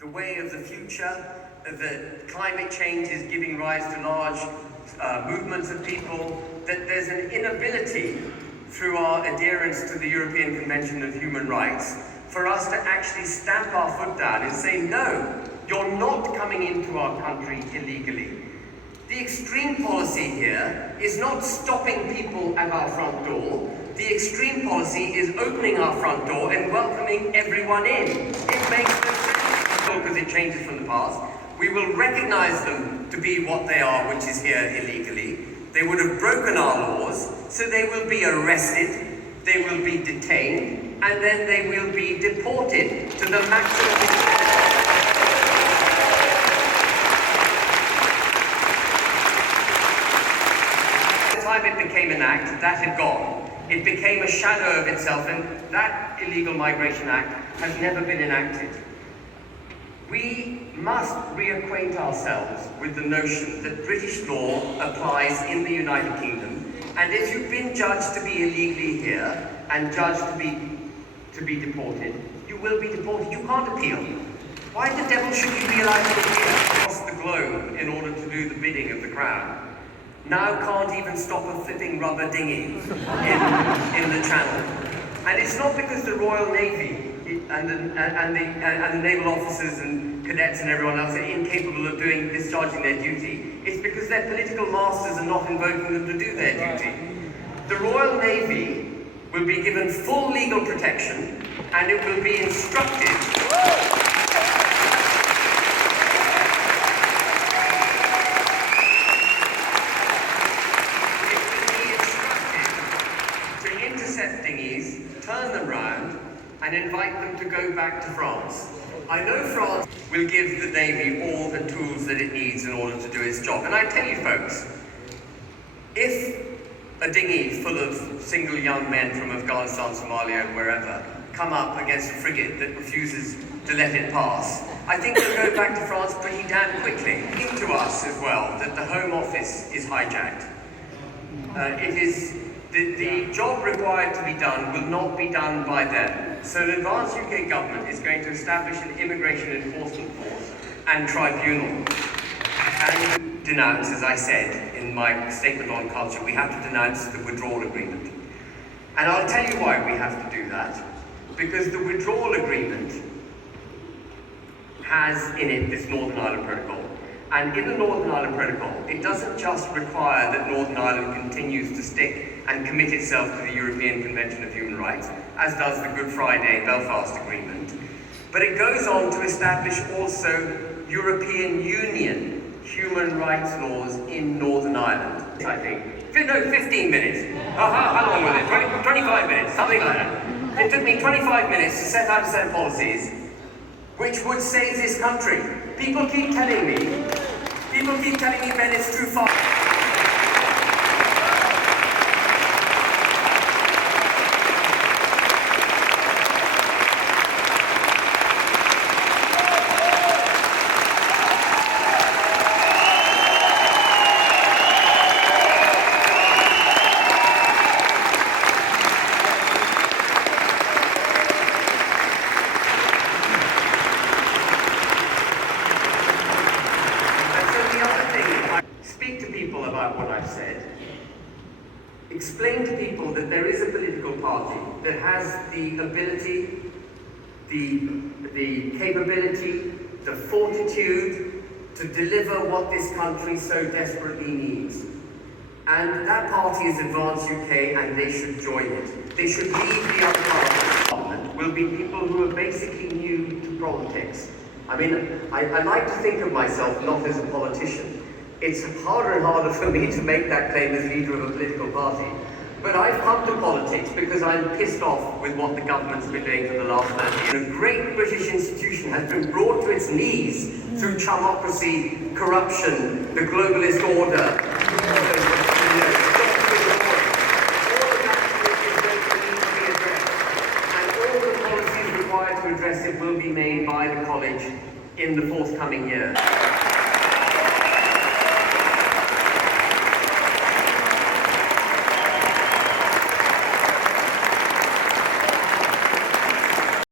the way of the future, that climate change is giving rise to large movements of people, that there's an inability through our adherence to the European Convention of Human Rights for us to actually stamp our foot down and say, no, you're not coming into our country illegally. The extreme policy here is not stopping people at our front door. The extreme policy is opening our front door and welcoming everyone in. It makes no sense because it changes from the past. We will recognize them to be what they are, which is here illegally. They would have broken our laws, so they will be arrested, they will be detained, and then they will be deported to the maximum extent. By the time it became an act, that had gone. It became a shadow of itself, and that Illegal Migration Act has never been enacted. We must reacquaint ourselves with the notion that British law applies in the United Kingdom, and if you've been judged to be illegally here and judged to be deported, you will be deported. You can't appeal. Why the devil should you be allowed to appeal across the globe in order to do the bidding of the Crown? Now can't even stop a flipping rubber dinghy in the channel. And it's not because the Royal Navy and the naval officers and cadets and everyone else are incapable of discharging their duty. It's because their political masters are not invoking them to do their duty. The Royal Navy will be given full legal protection, and it will be instructed to intercept dinghies, turn them round, and invite them to go back to France. I know France will give the Navy all the tools that it needs in order to do its job. And I tell you folks, if a dinghy full of single young men from Afghanistan, Somalia, and wherever come up against a frigate that refuses to let it pass, I think they'll go back to France pretty damn quickly. Think to us as well that the Home Office is hijacked. The job required to be done will not be done by them. So the advanced UK government is going to establish an immigration enforcement force and tribunal. And denounce, as I said in my statement on culture, we have to denounce the withdrawal agreement. And I'll tell you why we have to do that. Because the withdrawal agreement has in it this Northern Ireland Protocol. And in the Northern Ireland Protocol, it doesn't just require that Northern Ireland continues to stick and commit itself to the European Convention of Human Rights, as does the Good Friday Belfast Agreement, but it goes on to establish also European Union human rights laws in Northern Ireland, I think. No, 15 minutes. How long was it? 25 minutes, something like that. It took me 25 minutes to set out a set of policies which would save this country. People keep telling me, Ben, it's too far. About what I've said. Explain to people that there is a political party that has the ability, the capability, the fortitude to deliver what this country so desperately needs. And that party is Advance UK, and they should join it. They should leave the other part of the government. Will be people who are basically new to politics. I mean, I like to think of myself not as a politician. It's harder and harder for me to make that claim as leader of a political party. But I've come to politics because I'm pissed off with what the government's been doing for the last 30 years. A great British institution has been brought to its knees through chumocracy, corruption, the globalist order. All of that needs to be addressed. And all the policies required to address it will be made by the college in the forthcoming year.